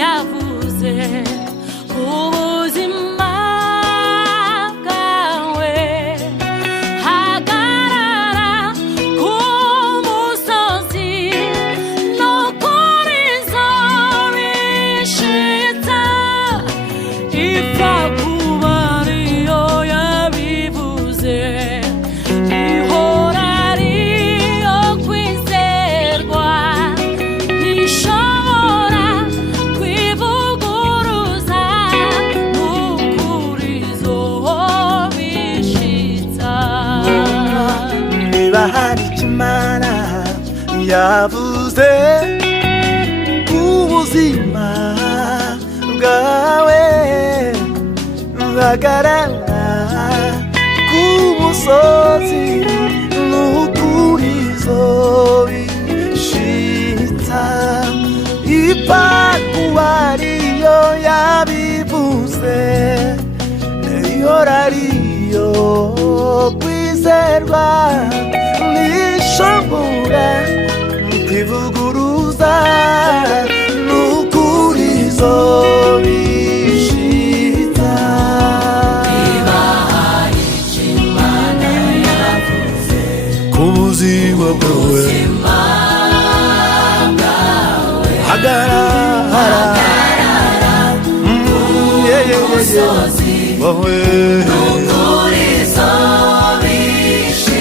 yavuze ubuzima bwawe. Hagarara ku musozi no kuri izo bishitsa, ipfa kuba ariyo yabivuze. Ihora ariyo kwizerwa, ntishobora kwivuguruza, n'ukuri izo bishitsa. Niba hari icyo Imana yavuze ku buzima bwawe, hagarara ku musozi n'ukuri izo bishitsa, ipfa kuba ariyo yabivuze. Ihora ariyo kwizerwa, ntishobora kwivuguruza, n'ukuri izo bishitsa. Niba hari icyo Imana yavuze Ku buzima bwawe, hagarara umusozi wowe, n'ukuri izo bishitsa.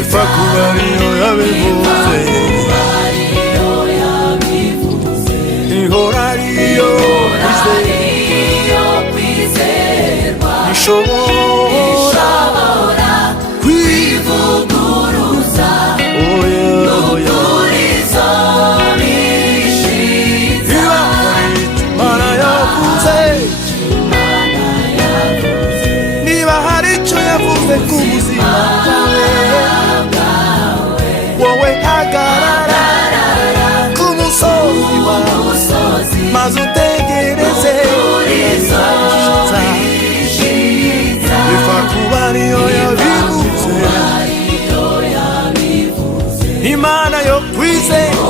ipfa kuba ariyo yabivuze. Ihora ariyo kwizerwa, ntishobora kwivuguruza, n'ukuri izo bishitsa. Niba hari icyo Imana yavuze, niba hari icyo yavuze ku buzima bwawe, wowe hagarara ku musozi wawe, maze utegereze izashitsa. Ipfa kuba ariyo yabivuze, Imana yo kwizera.